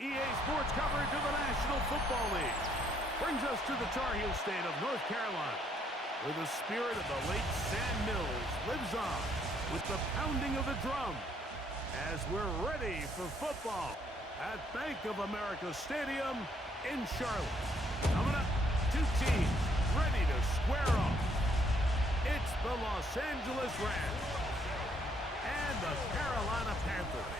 EA Sports coverage of the National Football League brings us to the Tar Heel state of North Carolina, where the spirit of the late Sam Mills lives on with the pounding of the drum as we're ready for football at Bank of America Stadium in Charlotte. Coming up, two teams ready to square off. It's the Los Angeles Rams and the Carolina Panthers.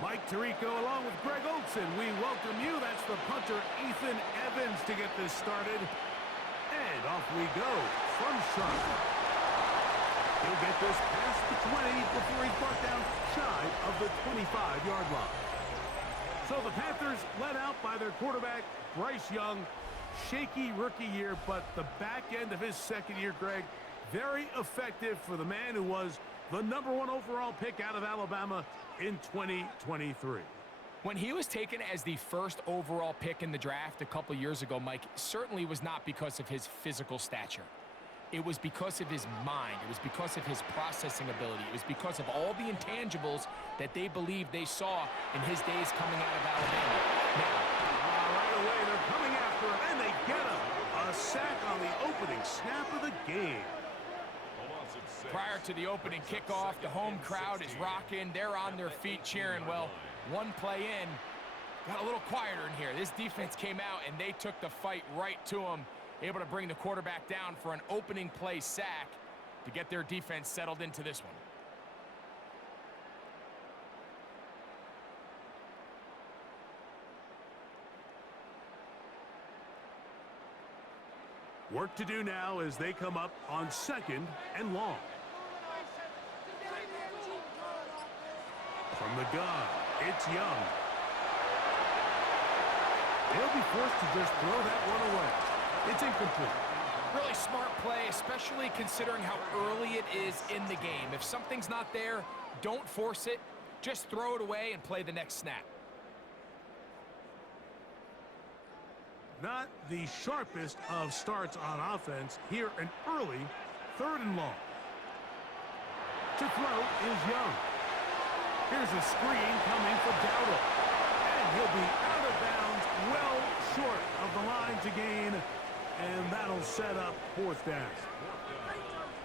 Mike Tirico along with Greg Olson. We welcome you. That's the punter, Ethan Evans, to get this started. And off we go from Charlotte. He'll get this past the 20 before he's brought down shy of the 25-yard line. So the Panthers led out by their quarterback, Bryce Young. Shaky rookie year, but the back end of his second year, Greg, very effective for the man who was the #1 overall pick out of Alabama in 2023. When he was taken as the first overall pick in the draft a couple years ago, Mike, certainly was not because of his physical stature. It was because of his mind. It was because of his processing ability. It was because of all the intangibles that they believed they saw in his days coming out of Alabama. Now, right away, they're coming after him, and they get him. A sack on the opening snap of the game. Prior to the opening kickoff, the home crowd is rocking. They're on their feet cheering. Well, one play in, got a little quieter in here. This defense came out, and they took the fight right to him, able to bring the quarterback down for an opening play sack to get their defense settled into this one. Work to do now as they come up on 2nd and long. From the gun, it's Young. He'll be forced to just throw that one away. It's incomplete. Really smart play, especially considering how early it is in the game. If something's not there, don't force it. Just throw it away and play the next snap. Not the sharpest of starts on offense. Here, an early 3rd and long. To throw is Young. Here's a screen coming for Dowdle. And he'll be out of bounds, well short of the line to gain. And that'll set up 4th down.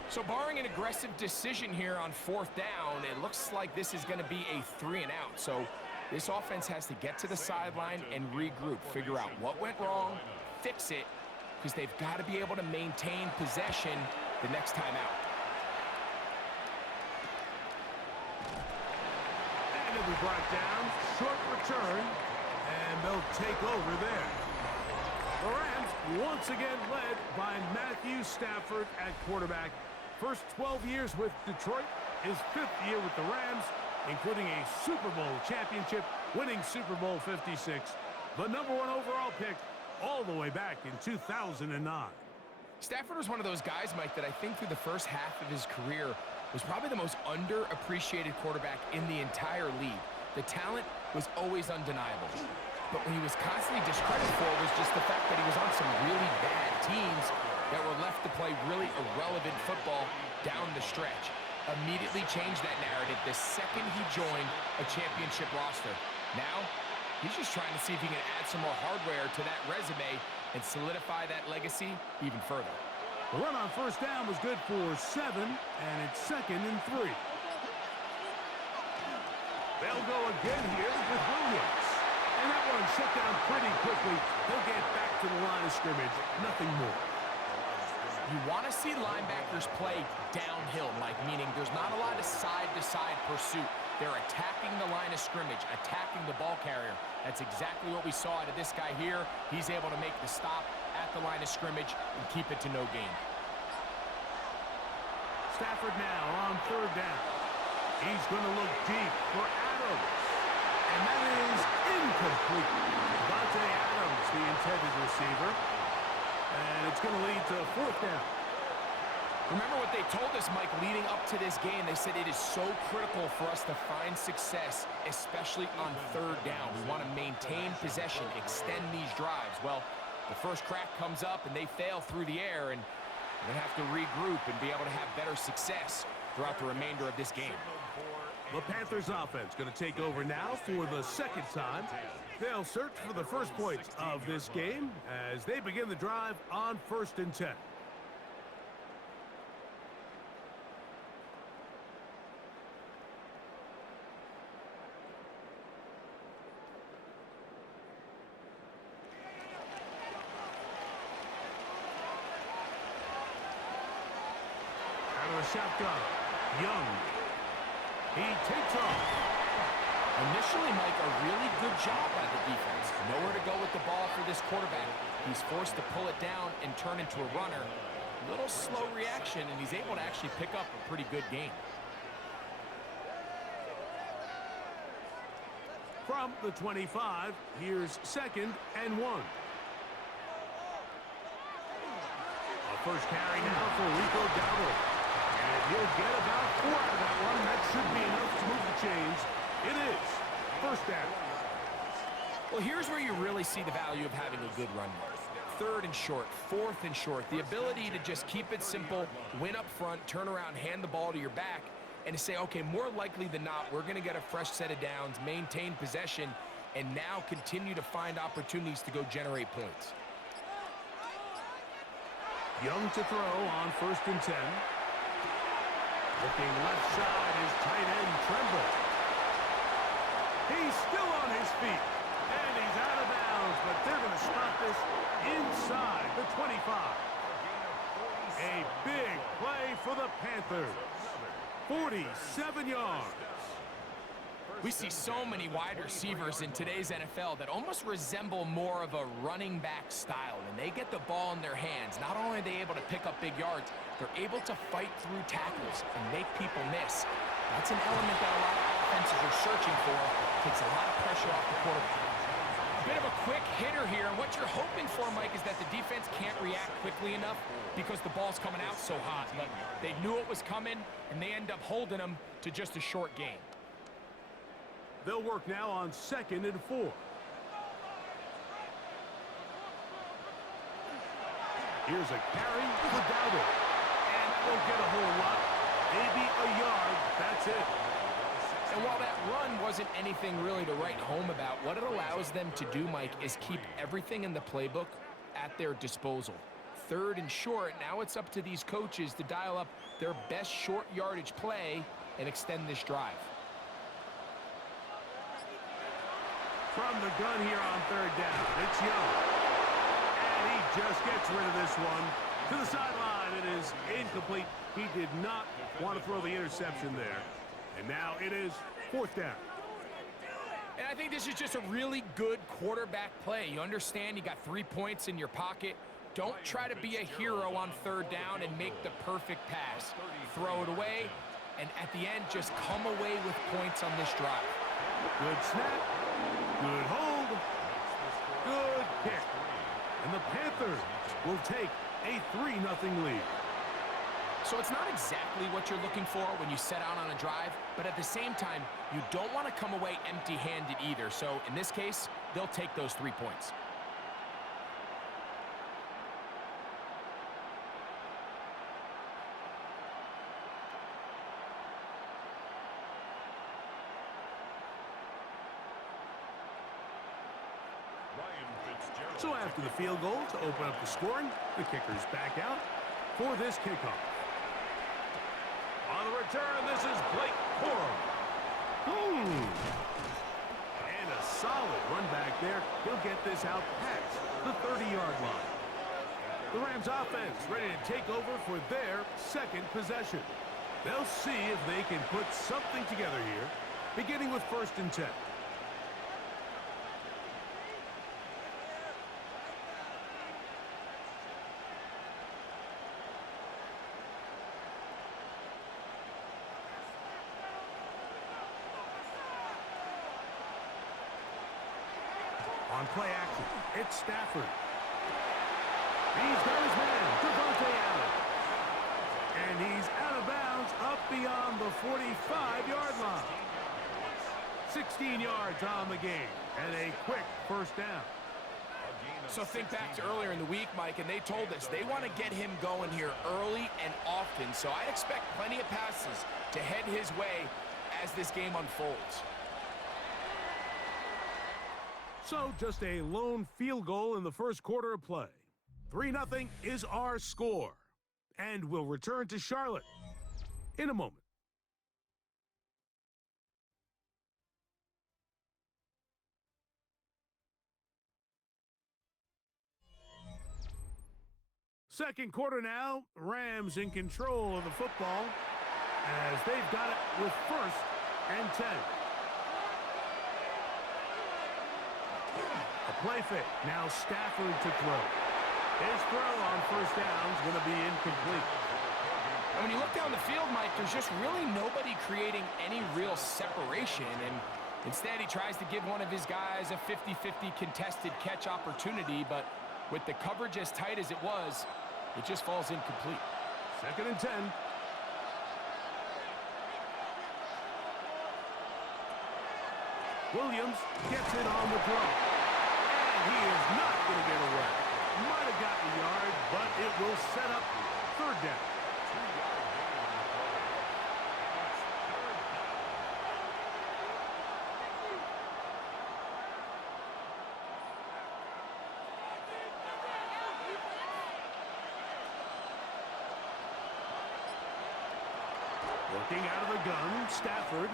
So barring an aggressive decision here on 4th down, it looks like this is going to be a 3 and out. So this offense has to get to the sideline and regroup, figure out what went wrong, fix it, because they've got to be able to maintain possession the next time out. And it'll be brought down, short return, and they'll take over there. The Rams once again led by Matthew Stafford at quarterback. First 12 years with Detroit, his 5th year with the Rams, including a Super Bowl championship, winning Super Bowl 56. The #1 overall pick all the way back in 2009. Stafford was one of those guys, Mike, that I think through the first half of his career was probably the most underappreciated quarterback in the entire league. The talent was always undeniable. But when he was constantly discredited for was just the fact that he was on some really bad teams that were left to play really irrelevant football down the stretch. Immediately changed that narrative the second he joined a championship roster. Now, he's just trying to see if he can add some more hardware to that resume and solidify that legacy even further. The run on 1st down was good for 7, and it's 2nd and 3. They'll go again here with Williams. And that one shut down pretty quickly. He'll get back to the line of scrimmage. Nothing more. You want to see linebackers play downhill, Mike, meaning there's not a lot of side-to-side pursuit. They're attacking the line of scrimmage, attacking the ball carrier. That's exactly what we saw out of this guy here. He's able to make the stop at the line of scrimmage and keep it to no gain. Stafford now on 3rd down. He's going to look deep for Adams. And that is incomplete. Devontae Adams, the receiver. And it's going to lead to fourth down. Remember what they told us, Mike, leading up to this game. They said it is so critical for us to find success, especially on third down. We want to maintain possession, extend these drives. Well, the first crack comes up, and they fail through the air, and we're going to have to regroup and be able to have better success throughout the remainder of this game. The Panthers offense going to take over now for the second time. They'll search for the first points of this game as they begin the drive on 1st and 10. Shotgun. Young. He takes off. Initially, Mike, a really good job by the defense. Nowhere to go with the ball for this quarterback. He's forced to pull it down and turn into a runner. A little slow reaction, and he's able to actually pick up a pretty good game. From the 25, here's 2nd and 1. A first carry now for Rico Dowdle. And he'll get about 4 out of that one. That should be enough to move the chains. It is first down. Well, here's where you really see the value of having a good run mark. 3rd and short, 4th and short. The ability to just keep it simple, win up front, turn around, hand the ball to your back, and to say, okay, more likely than not, we're going to get a fresh set of downs, maintain possession, and now continue to find opportunities to go generate points. Young to throw on 1st and 10. Looking left side is tight end Tremble. He's still on his feet. And he's out of bounds, but they're going to stop this inside the 25. A big play for the Panthers. 47 yards. We see so many wide receivers in today's NFL that almost resemble more of a running back style. When they get the ball in their hands, not only are they able to pick up big yards, they're able to fight through tackles and make people miss. That's an element that a lot of offenses are searching for. Takes a lot of pressure off the quarterback. A bit of a quick hitter here, and what you're hoping for, Mike, is that the defense can't react quickly enough because the ball's coming out so hot. But they knew it was coming, and they end up holding them to just a short gain. They'll work now on 2nd and 4. Here's a carry for Dowdle. And that won't get a whole lot. Maybe a yard. That's it. And while that run wasn't anything really to write home about, what it allows them to do, Mike, is keep everything in the playbook at their disposal. 3rd and short, now it's up to these coaches to dial up their best short yardage play and extend this drive. From the gun here on 3rd down, it's Young. And he just gets rid of this one. To the sideline, it is incomplete. He did not want to throw the interception there. And now it is 4th down. And I think this is just a really good quarterback play. You understand you got 3 points in your pocket. Don't try to be a hero on 3rd down and make the perfect pass. Throw it away, and at the end, just come away with points on this drive. Good snap. Good hold. Good kick. And the Panthers will take a 3-0 lead. So it's not exactly what you're looking for when you set out on a drive, but at the same time, you don't want to come away empty-handed either. So in this case, they'll take those 3 points. So after the field goal to open up the scoring, the kicker's back out for this kickoff. On the return, this is Blake Corum. And a solid run back there. He'll get this out past the 30-yard line. The Rams offense ready to take over for their 2nd possession. They'll see if they can put something together here, beginning with 1st and 10. On play action, it's Stafford. He's got his man, Devontae Adams. And he's out of bounds up beyond the 45-yard line. 16 yards on the game and a quick first down. So think back to earlier in the week, Mike, and they told us they want to get him going here early and often. So I'd expect plenty of passes to head his way as this game unfolds. So just a lone field goal in the first quarter of play. 3-0 is our score. And we'll return to Charlotte in a moment. Second quarter now, Rams in control of the football as they've got it with 1st and 10. A play fake. Now Stafford to throw. His throw on first down is going to be incomplete. And when you look down the field, Mike, there's just really nobody creating any real separation. And instead, he tries to give one of his guys a 50-50 contested catch opportunity. But with the coverage as tight as it was, it just falls incomplete. 2nd and 10. Williams gets it on the throw. And he is not going to get away. Might have gotten a yard, but it will set up 3rd down. Working out of the gun, Stafford.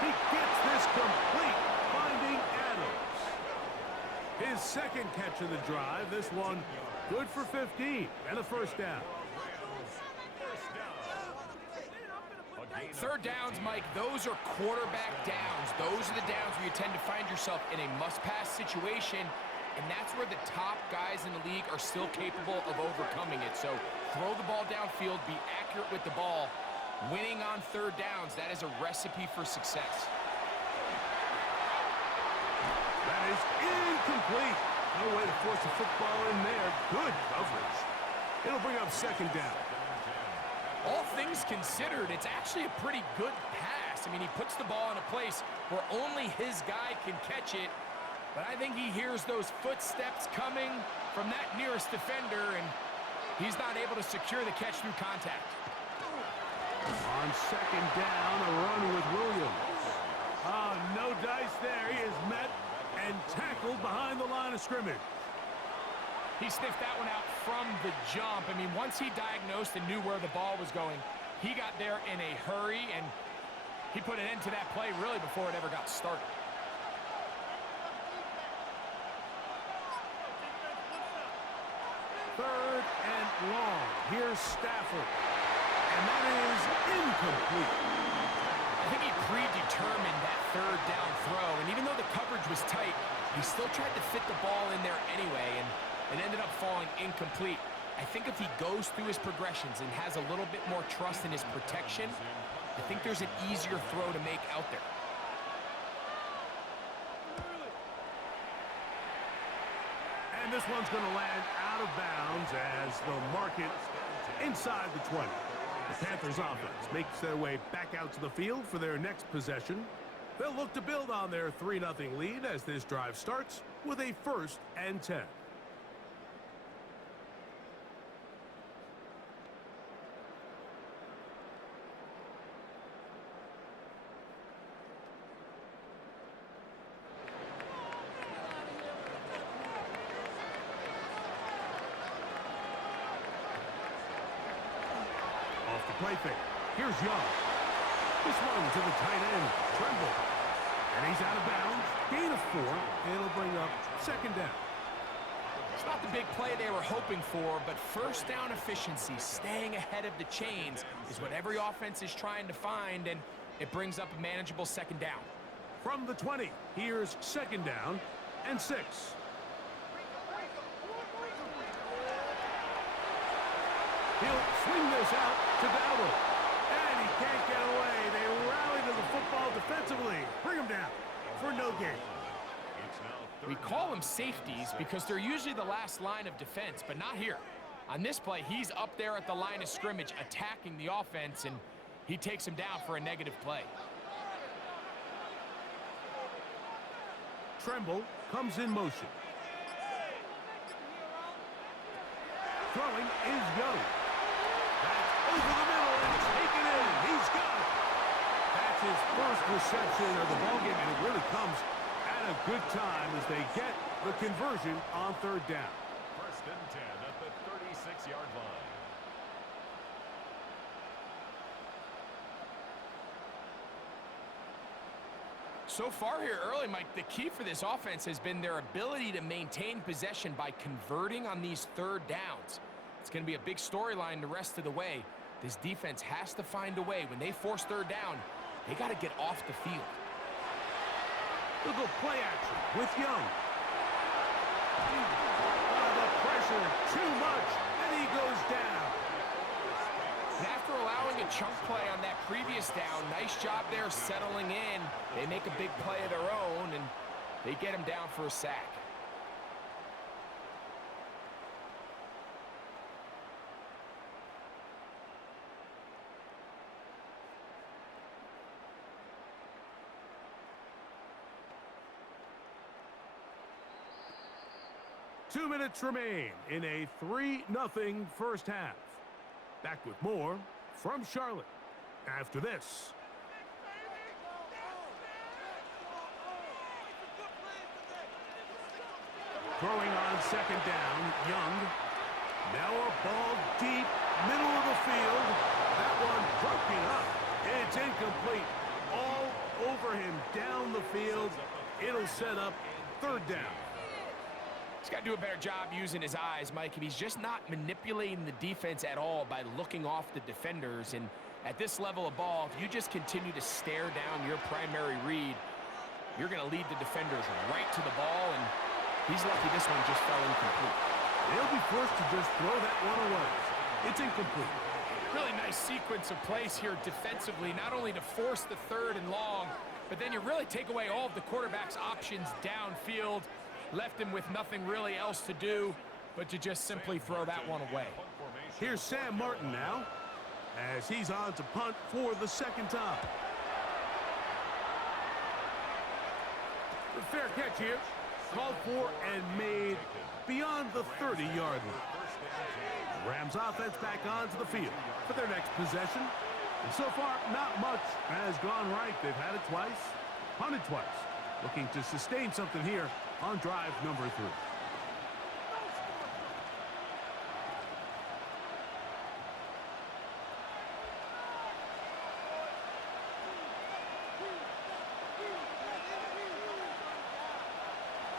He gets this complete, finding Adams. His 2nd catch of the drive. This one good for 15 and a first down. 3rd downs, Mike, those are quarterback downs. Those are the downs where you tend to find yourself in a must-pass situation, and that's where the top guys in the league are still capable of overcoming it. So throw the ball downfield, be accurate with the ball. Winning on 3rd downs, that is a recipe for success. That is incomplete. No way to force the football in there. Good coverage. It'll bring up 2nd down. All things considered, it's actually a pretty good pass. I mean, he puts the ball in a place where only his guy can catch it. But I think he hears those footsteps coming from that nearest defender, and he's not able to secure the catch through contact. On 2nd down, a run with Williams. Oh, no dice there. He is met and tackled behind the line of scrimmage. He sniffed that one out from the jump. I mean, once he diagnosed and knew where the ball was going, he got there in a hurry, and he put an end to that play really before it ever got started. Third and long. Here's Stafford. And that is incomplete. I think he predetermined that 3rd down throw, and even though the coverage was tight, he still tried to fit the ball in there anyway, and it ended up falling incomplete. I think if he goes through his progressions and has a little bit more trust in his protection, I think there's an easier throw to make out there. And this one's going to land out of bounds as they'll mark it inside the 20. The Panthers offense makes their way back out to the field for their next possession. They'll look to build on their 3-0 lead as this drive starts with a 1st and 10. Play fake. Here's Young. This one to the tight end, Tremble. And he's out of bounds. Gain of 4. It'll bring up 2nd down. It's not the big play they were hoping for, but 1st down efficiency, staying ahead of the chains, is what every offense is trying to find, and it brings up a manageable 2nd down. From the 20, here's 2nd down and 6. He'll swing this out to Dowdle. And he can't get away. They rally to the football defensively. Bring him down for no gain. It's now We call them safeties because they're usually the last line of defense, but not here. On this play, he's up there at the line of scrimmage attacking the offense, and he takes him down for a negative play. Tremble comes in motion. Throwing is Young. That's over the middle and taken in. He's got it. That's his first reception of the ballgame, and it really comes at a good time as they get the conversion on third down. First and 10 at the 36-yard line. So far here early, Mike, the key for this offense has been their ability to maintain possession by converting on these third downs. It's going to be a big storyline the rest of the way. This defense has to find a way. When they force third down, they got to get off the field. They'll go play action with Young. The pressure, too much, and he goes down. And after allowing a chunk play on that previous down, nice job there settling in. They make a big play of their own, and they get him down for a sack. Two minutes remain in a 3-0 first half. Back with more from Charlotte after this. Throwing on second down, Young. Now a ball deep, middle of the field. That one broken up. It's incomplete. All over him down the field. It'll set up third down. He's got to do a better job using his eyes, Mike. If he's just not manipulating the defense at all by looking off the defenders. And at this level of ball, if you just continue to stare down your primary read, you're going to lead the defenders right to the ball, and he's lucky this one just fell incomplete. They'll be forced to just throw that one away. It's incomplete. Really nice sequence of plays here defensively, not only to force the third and long, but then you really take away all of the quarterback's options downfield, left him with nothing really else to do but to just simply throw that one away. Here's Sam Martin now as he's on to punt for the second time. The fair catch here, called for and made beyond the 30-yard line. Rams offense back onto the field for their next possession. And so far, not much has gone right. They've had it twice, punted twice. Looking to sustain something here on drive number 3.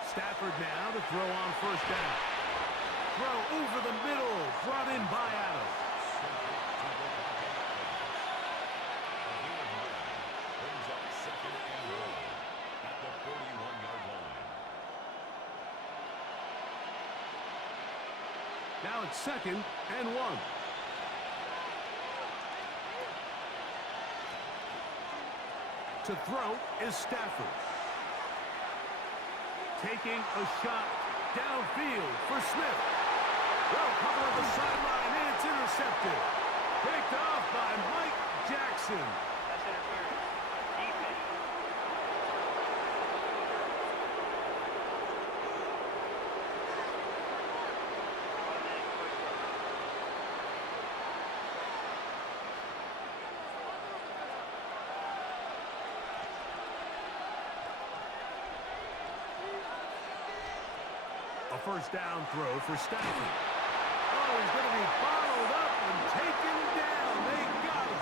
Stafford now to throw on first down. Throw over the middle, brought in by Adams. Now it's 2nd and 1. To throw is Stafford. Taking a shot downfield for Smith. Well covered on the sideline, and it's intercepted. Picked off by Mike Jackson. That's interference. Defense. A first down throw for Stafford. Oh, he's going to be bottled up and taken down. They got him.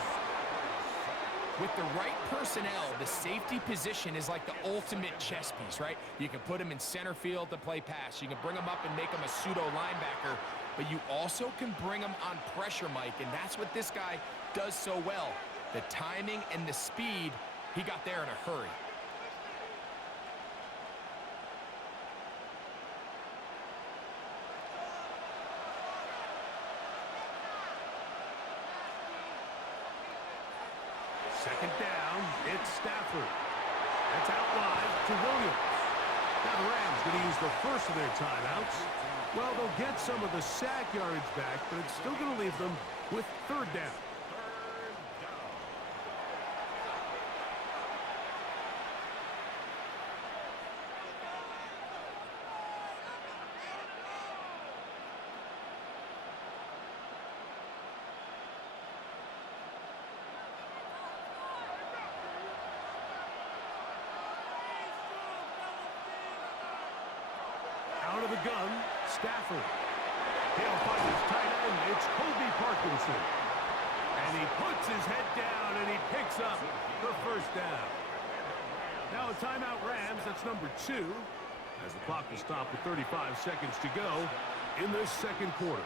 With the right personnel, the safety position is like the ultimate chess piece, right? You can put him in center field to play pass. You can bring him up and make him a pseudo linebacker, but you also can bring him on pressure, Mike, and that's what this guy does so well. The timing and the speed, he got there in a hurry. Second down, it's Stafford. That's out wide to Williams. Now the Rams going to use the first of their timeouts. Well, they'll get some of the sack yardage back, but it's still going to leave them with third down. Out of the gun, Stafford. He'll find his tight end. It's Colby Parkinson. And he puts his head down, and he picks up the first down. Now a timeout Rams, that's number 2, as the clock will stop with 35 seconds to go in this second quarter.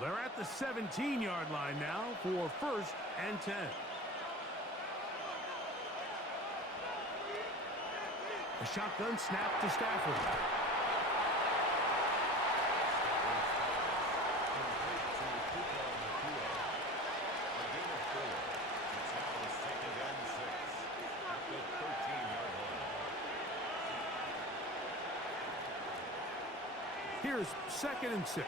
They're at the 17-yard line now for 1st and 10. A shotgun snap to Stafford. Here's 2nd and 6.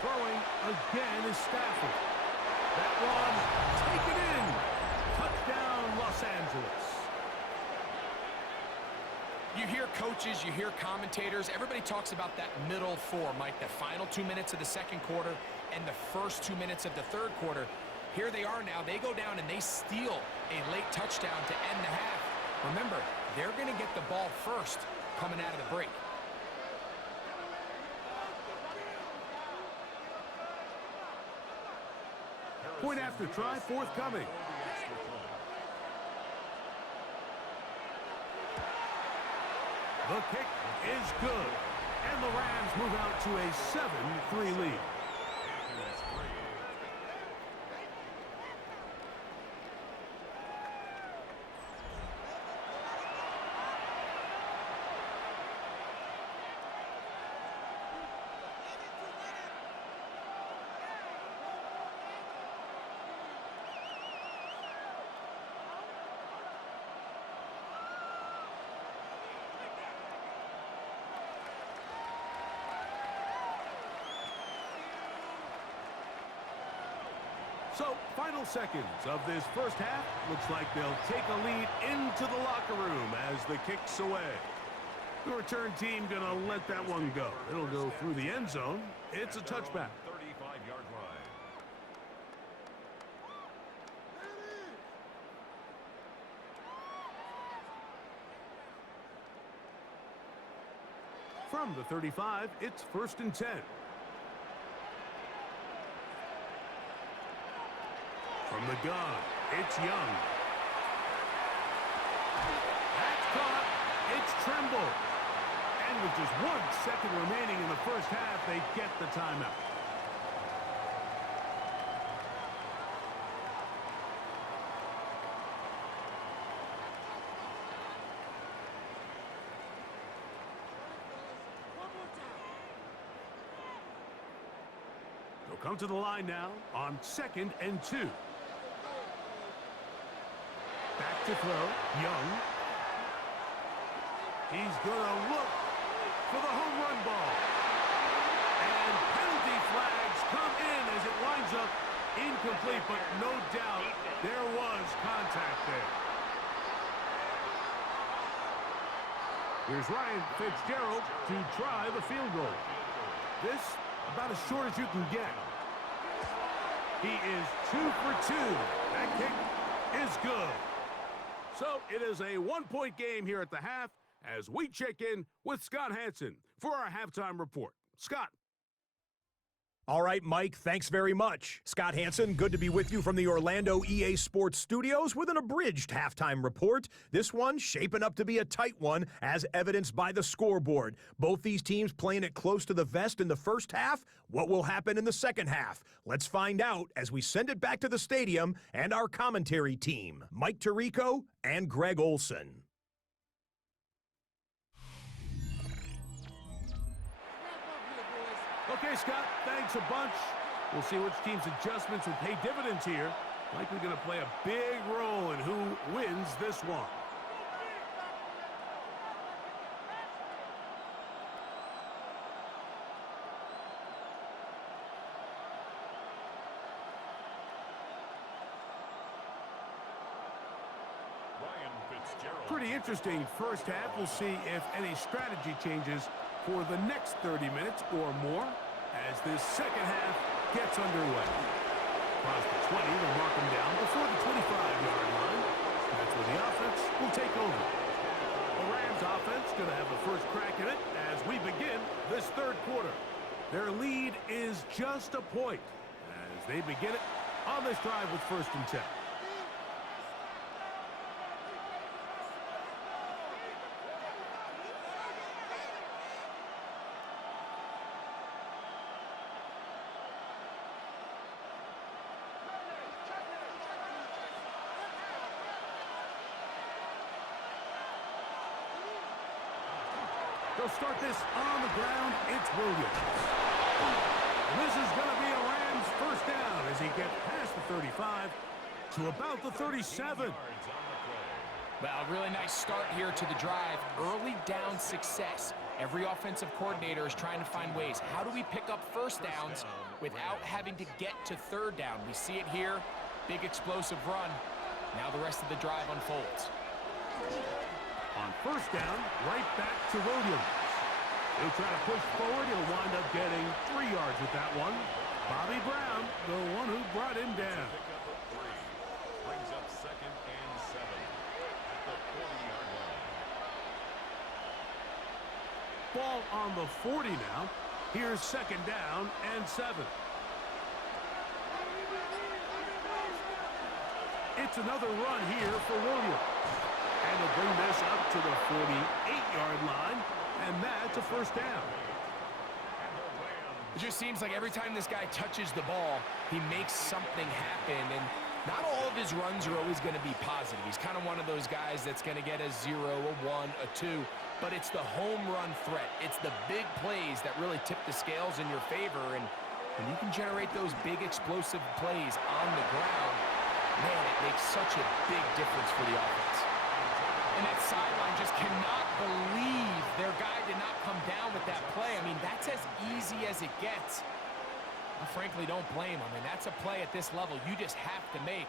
Throwing again is Stafford. That one taken in. Touchdown, Los Angeles. You hear coaches, you hear commentators, everybody talks about that middle 4, Mike, the final 2 minutes of the second quarter and the first 2 minutes of the third quarter. Here they are now. They go down and they steal a late touchdown to end the half. Remember, they're going to get the ball first coming out of the break. Point after try forthcoming. The kick is good. And the Rams move out to a 7-3 lead. So, final seconds of this first half. Looks like they'll take a lead into the locker room as the kick's away. The return team going to let that one go. It'll go through the end zone. It's a touchback. 35-yard line. From the 35, it's 1st and 10. From the gun, it's Young. That's caught. It's Tremble. And with just 1 second remaining in the first half, they get the timeout. They'll come to the line now on 2nd and 2. Back to throw, Young. He's going to look for the home run ball. And penalty flags come in as it winds up incomplete, but no doubt there was contact there. Here's Ryan Fitzgerald to try the field goal. This about as short as you can get. He is 2 for 2. That kick is good. So it is a 1-point game here at the half as we check in with Scott Hansen for our halftime report. Scott. All right, Mike, thanks very much. Scott Hansen, good to be with you from the Orlando EA Sports Studios with an abridged halftime report. This one shaping up to be a tight one, as evidenced by the scoreboard. Both these teams playing it close to the vest in the first half. What will happen in the second half? Let's find out as we send it back to the stadium and our commentary team, Mike Tirico and Greg Olson. Okay, Scott, thanks a bunch. We'll see which team's adjustments will pay dividends here. Likely going to play a big role in who wins this one. Pretty interesting first half. We'll see if any strategy changes for the next 30 minutes or more as this second half gets underway. Across the 20, they'll mark him down before the 25-yard line. That's where the offense will take over. The Rams offense going to have the first crack at it as we begin this third quarter. Their lead is just a point as they begin it on this drive with 1st and 10. They'll start this on the ground. It's Williams. And this is going to be a Rams first down as he gets past the 35 to about the 37. Well, really nice start here to the drive. Early down success. Every offensive coordinator is trying to find ways. How do we pick up first downs without having to get to third down? We see it here. Big explosive run. Now the rest of the drive unfolds. On first down, right back to Williams. He'll try to push forward. He'll wind up getting 3 yards with that one. Bobby Brown, the one who brought him down. Brings up 2nd and 7 at the 40-yard line. Ball on the 40 now. Here's 2nd down and 7. It's another run here for Williams. And they'll bring this up to the 48-yard line, and that's a first down. It just seems like every time this guy touches the ball, he makes something happen, and not all of his runs are always going to be positive. He's kind of one of those guys that's going to get a 0, a 1, a 2, but it's the home run threat. It's the big plays that really tip the scales in your favor, and when you can generate those big explosive plays on the ground, man, it makes such a big difference for the offense. And that sideline just cannot believe their guy did not come down with that play. I mean, that's as easy as it gets. I frankly don't blame him. I mean, that's a play at this level you just have to make.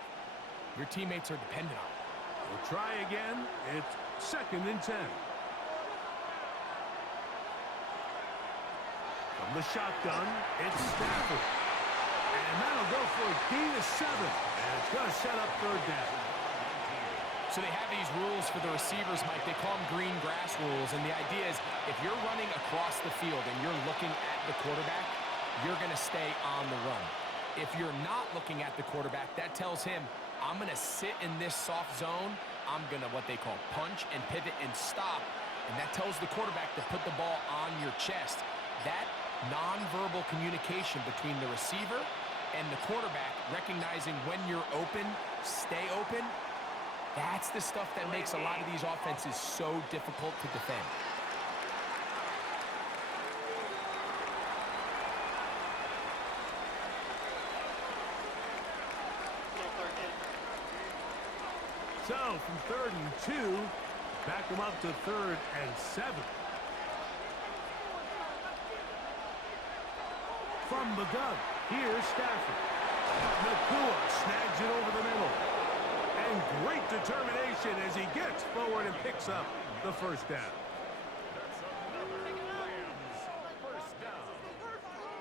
Your teammates are dependent on it. We'll try again. It's 2nd and 10. From the shotgun, it's Stafford. And that'll go for a gain of 7. And it's going to set up 3rd down. So they have these rules for the receivers, Mike. They call them green grass rules. And the idea is if you're running across the field and you're looking at the quarterback, you're going to stay on the run. If you're not looking at the quarterback, that tells him, I'm going to sit in this soft zone. I'm going to what they call punch and pivot and stop. And that tells the quarterback to put the ball on your chest. That nonverbal communication between the receiver and the quarterback, recognizing when you're open, stay open, that's the stuff that makes a lot of these offenses so difficult to defend. So from 3rd and 2, back them up to 3rd and 7. From the gun, here's Stafford. Nakua snags it over the middle. And great determination as he gets forward and picks up the first down. That's another Rams first down.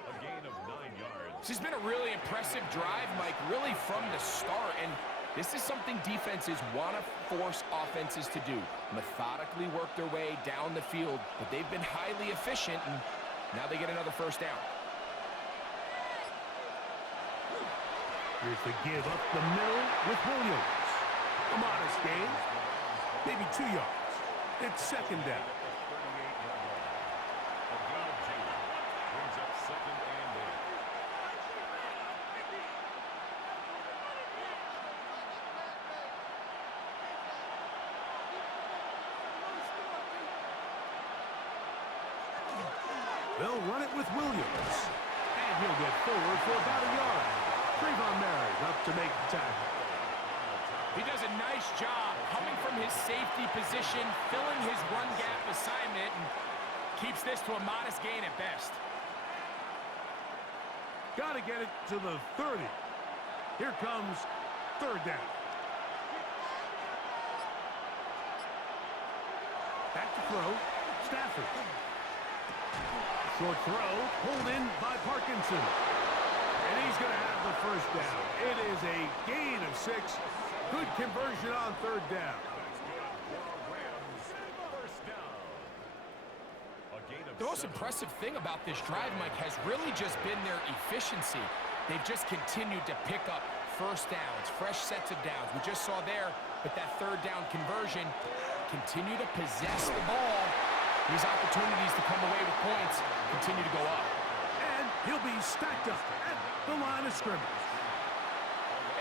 A gain of 9 yards. This has been a really impressive drive, Mike, really from the start. And this is something defenses want to force offenses to do. Methodically work their way down the field, but they've been highly efficient, and now they get another first down. Here's the give up the middle with Williams. A modest gain, maybe 2 yards. It's 2nd down. A gain of 2 brings up 2nd and 8. They'll run it with Williams. And he'll get forward for about a yard. Trayvon Merritt up to make the tackle. He does a nice job coming from his safety position, filling his run gap assignment, and keeps this to a modest gain at best. Got to get it to the 30. Here comes third down. Back to throw. Stafford. Short throw pulled in by Parkinson. And he's going to have the first down. It is a gain of 6. Good conversion on third down. The most impressive thing about this drive, Mike, has really just been their efficiency. They've just continued to pick up first downs, fresh sets of downs. We just saw there, but that third down conversion, continue to possess the ball. These opportunities to come away with points continue to go up. And he'll be stacked up at the line of scrimmage.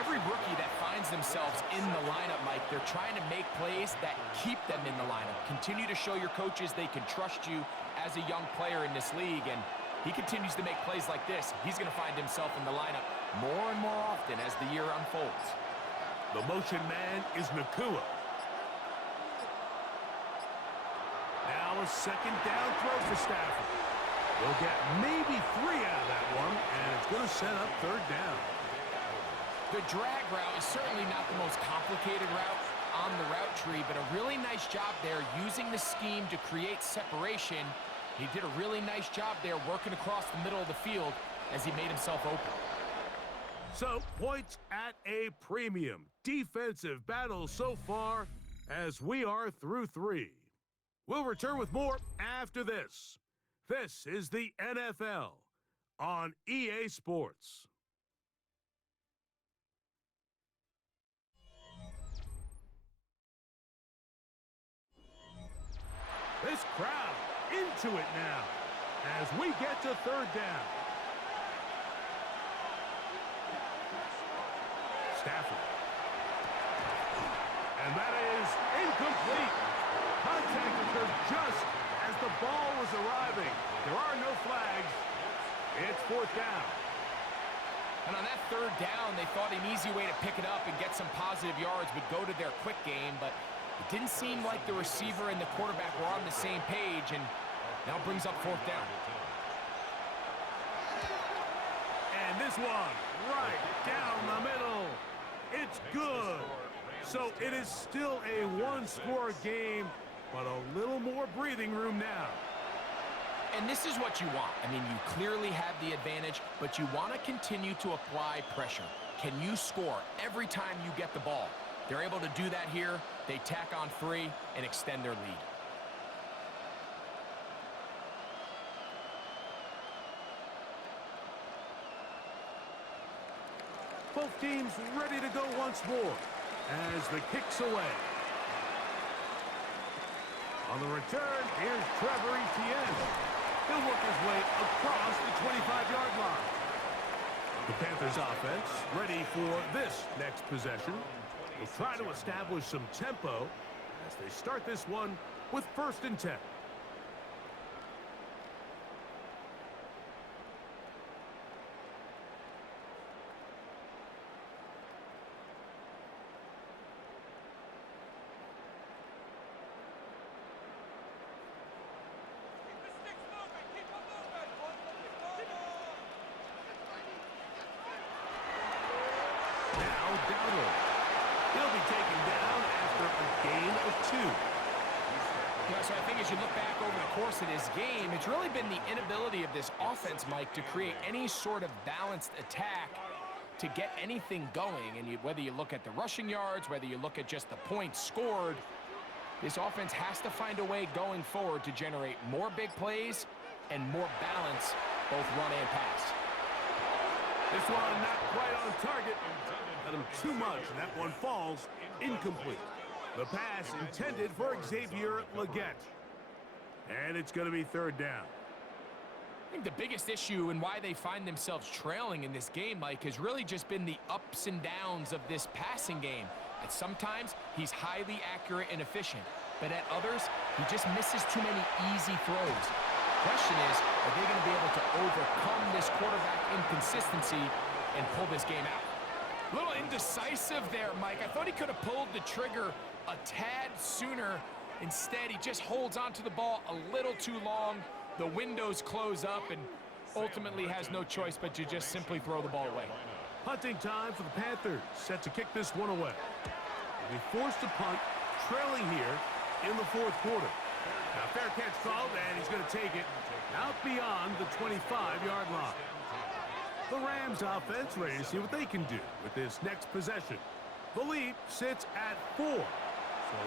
Every rookie that finds themselves in the lineup, Mike, they're trying to make plays that keep them in the lineup. Continue to show your coaches they can trust you as a young player in this league, and he continues to make plays like this. He's going to find himself in the lineup more and more often as the year unfolds. The motion man is Nakua. Now a second down throw for Stafford. They'll get maybe 3 out of that one, and it's going to set up third down. The drag route is certainly not the most complicated route on the route tree, but a really nice job there using the scheme to create separation. He did a really nice job there working across the middle of the field as he made himself open. So, points at a premium. Defensive battle so far as we are through 3. We'll return with more after this. This is the NFL on EA Sports. This crowd into it now as we get to third down. Stafford. And that is incomplete. Contact occurred just as the ball was arriving. There are no flags. It's fourth down. And on that third down, they thought an easy way to pick it up and get some positive yards would go to their quick game, but it didn't seem like the receiver and the quarterback were on the same page, and now brings up fourth down. And this one, right down the middle. It's good. So it is still a one-score game, but a little more breathing room now. And this is what you want. I mean, you clearly have the advantage, but you want to continue to apply pressure. Can you score every time you get the ball? They're able to do that here. They tack on 3 and extend their lead. Both teams ready to go once more as the kick's away. On the return, here's Trevor Etienne. He'll work his way across the 25-yard line. The Panthers offense ready for this next possession. They'll try to establish some tempo as they start this one with 1st and 10. He'll be taken down after a gain of 2. Yeah, so I think as you look back over the course of this game, it's really been the inability of this offense, Mike, to create any sort of balanced attack to get anything going. And whether you look at the rushing yards, whether you look at just the points scored, this offense has to find a way going forward to generate more big plays and more balance, both run and pass. This one not quite on target. Got him too much, and that one falls incomplete. The pass intended for Xavier Legette. And it's going to be 3rd down. I think the biggest issue and why they find themselves trailing in this game, Mike, has really just been the ups and downs of this passing game. And sometimes he's highly accurate and efficient, but at others, he just misses too many easy throws. question is, are they going to be able to overcome this quarterback inconsistency and pull this game out? A little indecisive there, Mike. I thought he could have pulled the trigger a tad sooner. Instead, he just holds onto the ball a little too long. The windows close up and ultimately has no choice but to just simply throw the ball away. Punting time for the Panthers, set to kick this one away. They'll be forced to punt, trailing here in the fourth quarter. Now, fair catch called, and he's going to take it out beyond the 25-yard line. The Rams offense ready to see what they can do with this next possession. The lead sits at 4, so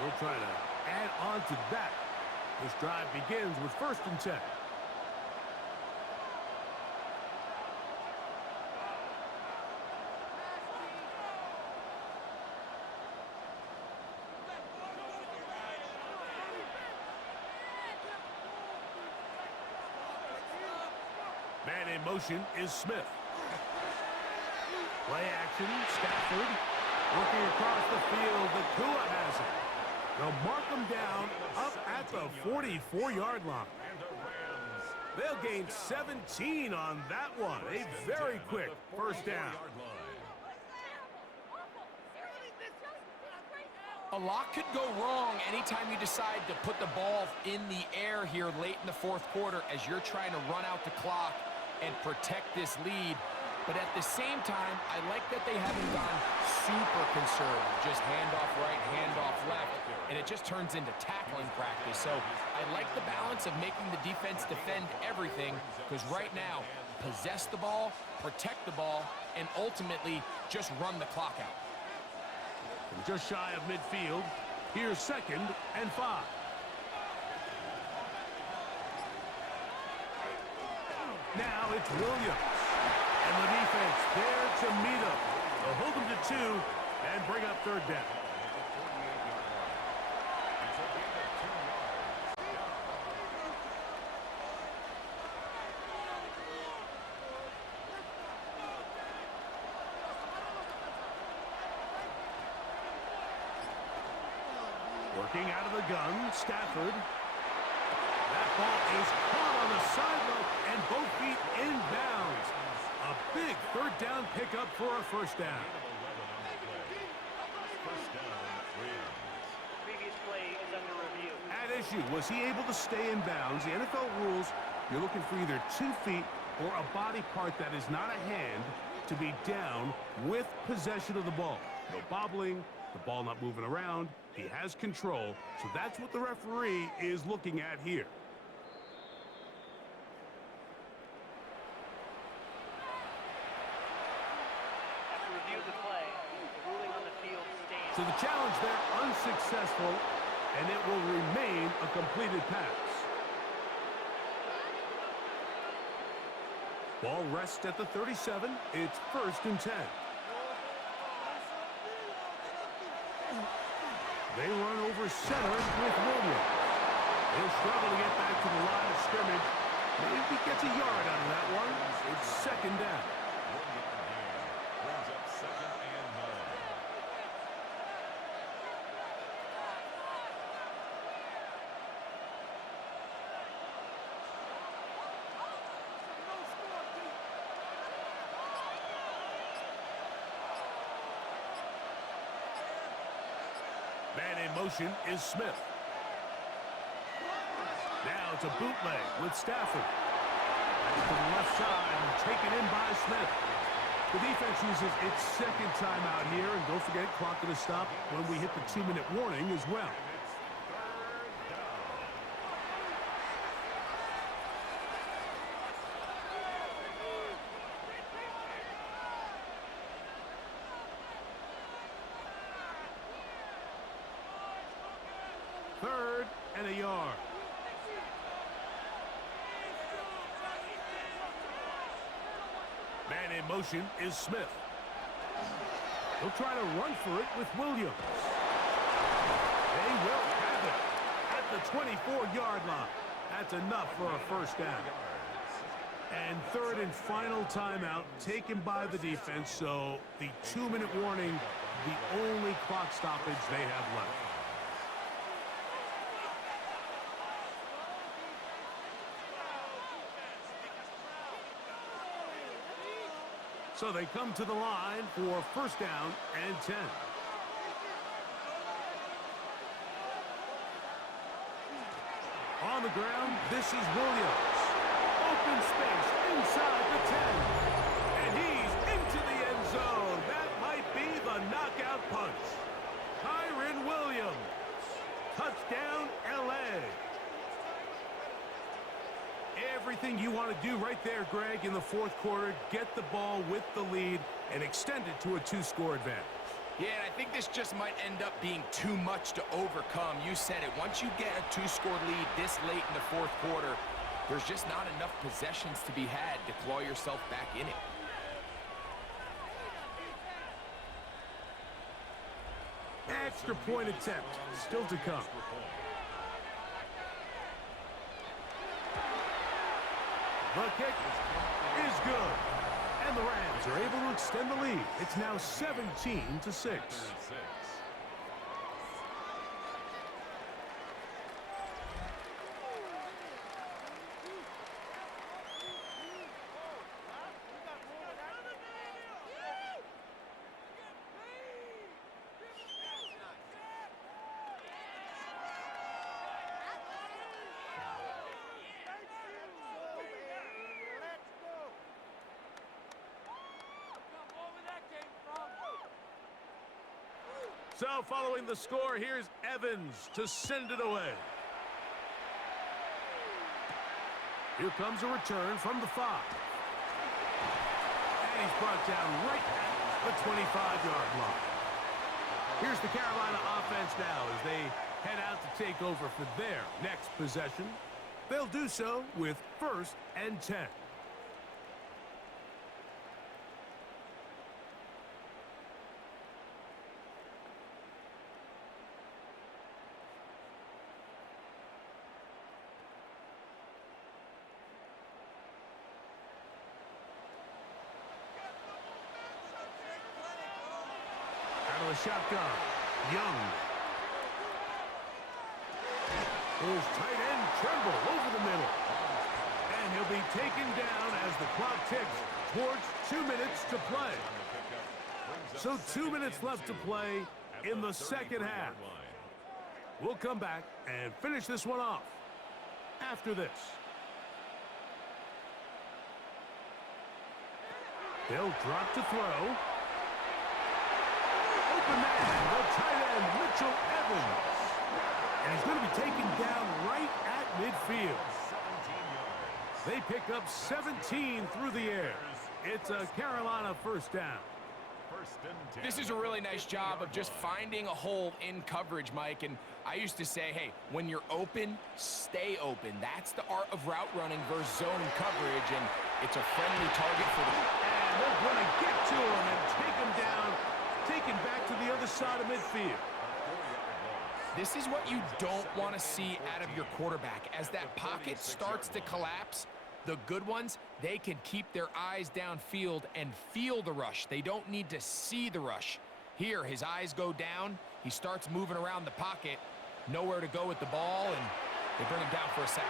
we'll try to add on to that. This drive begins with 1st and 10. Man in motion is Smith. Play action, Stafford. Working across the field, the Tua has it. They'll mark him down up at the 44-yard line. They'll gain 17 on that one. A very quick first down. A lot could go wrong anytime you decide to put the ball in the air here late in the fourth quarter as you're trying to run out the clock and protect this lead. But at the same time, I like that they haven't gone super conservative. Just handoff right, handoff left, and it just turns into tackling practice. So I like the balance of making the defense defend everything, because right now, possess the ball, protect the ball, and ultimately just run the clock out. From just shy of midfield, here's 2nd and 5. Now it's Williams. And the defense there to meet him. They'll hold him to 2 and bring up 3rd down. Working out of the gun, Stafford. That ball is caught on the sideline and both feet inbounds. A big 3rd down pickup for a 1st down. Previous play is under review. At issue, was he able to stay in bounds? The NFL rules, you're looking for either 2 feet or a body part that is not a hand to be down with possession of the ball. No bobbling, the ball not moving around. He has control, so that's what the referee is looking at here. After review of the play, the ruling on the field stands. So the challenge there unsuccessful, and it will remain a completed pass. Ball rests at the 37. It's 1st and 10. They run over center with Williams. He'll struggle to get back to the line of scrimmage. Maybe he gets a yard out of that one. It's 2nd down. 1 yard gain brings up 2nd and 9. Man in motion is Smith. Now it's a bootleg with Stafford. Back to the left side and taken in by Smith. The defense uses its 2nd timeout here, and don't forget, clock to stop when we hit the 2-minute warning as well. Third and a yard. Man in motion is Smith. He'll try to run for it with Williams. They will have it at the 24-yard line. That's enough for a 1st down. And 3rd and final timeout taken by the defense, so the 2-minute warning, the only clock stoppage they have left. So they come to the line for first down and 10. On the ground, this is Williams. Open space inside the 10. And he's into the end zone. That might be the knockout punch. Kyren Williams. Touchdown, L.A. Everything you want to do right there, Greg, in the fourth quarter. Get the ball with the lead and extend it to a 2-score advantage. Yeah, and I think this just might end up being too much to overcome. You said it. Once you get a 2-score lead this late in the fourth quarter, there's just not enough possessions to be had to claw yourself back in it. Extra point attempt still to come. The kick is good. And the Rams are able to extend the lead. It's now 17-6. So following the score, here's Evans to send it away. Here comes a return from the 5. And he's brought down right at the 25-yard line. Here's the Carolina offense now as they head out to take over for their next possession. They'll do so with first and 10. Out of the shotgun, Young. His tight end Tremble over the middle. And he'll be taken down as the clock ticks towards 2 minutes to play. So 2 minutes left to play in the second half. We'll come back and finish this one off after this. They'll drop to throw. Open man, the tight end, Mitchell Evans. And he's going to be taken down right at midfield. They pick up 17 through the air. It's a Carolina first down. This is a really nice job of just finding a hole in coverage, Mike. And I used to say, hey, when you're open, stay open. That's the art of route running versus zone coverage, and it's a friendly target for them. And they're going to get to him and take him down, taken back to the other side of midfield. This is what you don't want to see out of your quarterback. As that pocket starts to collapse, the good ones, they can keep their eyes downfield and feel the rush. They don't need to see the rush. Here, his eyes go down. He starts moving around the pocket. Nowhere to go with the ball, and they bring him down for a sack.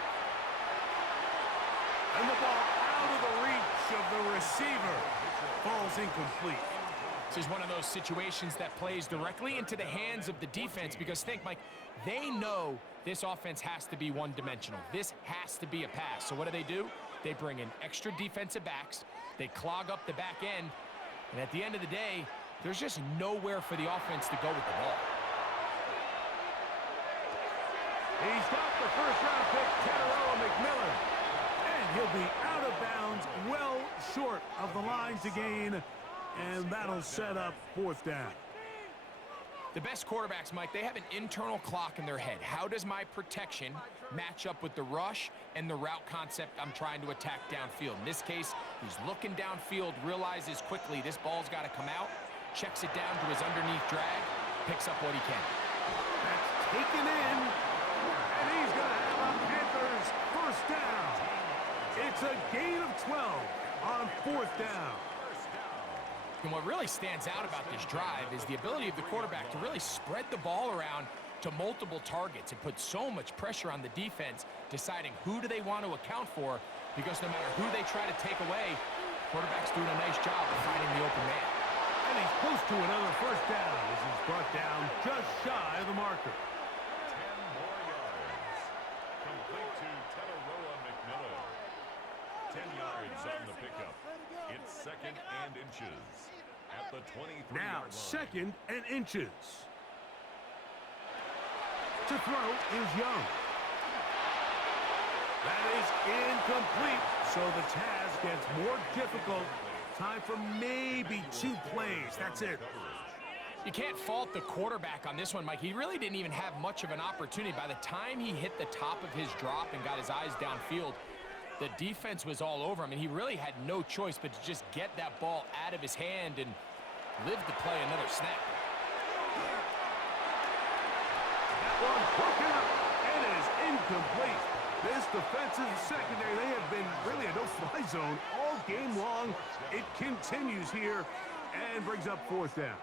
And the ball out of the reach of the receiver. Falls incomplete. This is one of those situations that plays directly into the hands of the defense because think, Mike, they know this offense has to be one-dimensional. This has to be a pass. So what do? They bring in extra defensive backs. They clog up the back end. And at the end of the day, there's just nowhere for the offense to go with the ball. He's got the first-round pick, Tedoroa McMillan. And he'll be out of bounds, well short of the line to gain. And that'll set up fourth down. The best quarterbacks, Mike, they have an internal clock in their head. How does my protection match up with the rush and the route concept I'm trying to attack downfield? In this case, he's looking downfield, realizes quickly this ball's got to come out, checks it down to his underneath drag, picks up what he can. That's taken in, and he's going to have a Panthers first down. It's a gain of 12 on fourth down. And what really stands out about this drive is the ability of the quarterback to really spread the ball around to multiple targets and put so much pressure on the defense, deciding who do they want to account for, because no matter who they try to take away, Quarterback's doing a nice job of finding the open man. And he's close to another first down as he's brought down just shy of the marker. 10 more yards. Complete to Tataroa McMillan. 10 yards on the pickup. It's 2nd and inches at the 23-yard Now line. 2nd and inches. To throw is Young. That is incomplete, so the task gets more difficult. Time for maybe 2 plays. That's it. You can't fault the quarterback on this one, Mike. He really didn't even have much of an opportunity. By the time he hit the top of his drop and got his eyes downfield, the defense was all over him, and he really had no choice but to just get that ball out of his hand and live to play another snap. That one broken up and is incomplete. This defensive secondary, they have been really a no-fly zone all game long. It continues here and brings up 4th down.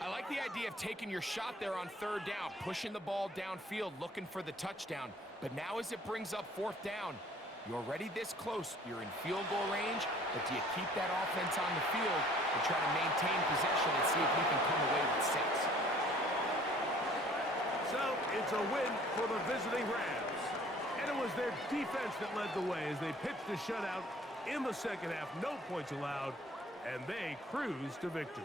I like the idea of taking your shot there on 3rd down, pushing the ball downfield, looking for the touchdown. But now as it brings up 4th down, you're already this close. You're in field goal range, but do you keep that offense on the field and try to maintain possession and see if you can come away with 6? So it's a win for the visiting Rams. And it was their defense that led the way as they pitched a shutout in the 2nd half. No points allowed, and they cruised to victory.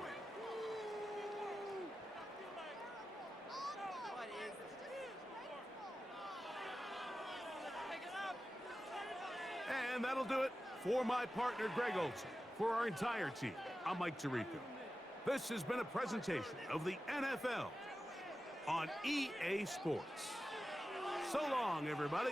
And that'll do it for my partner, Greg Olsen. For our entire team, I'm Mike Tirico. This has been a presentation of the NFL on EA Sports. So long, everybody.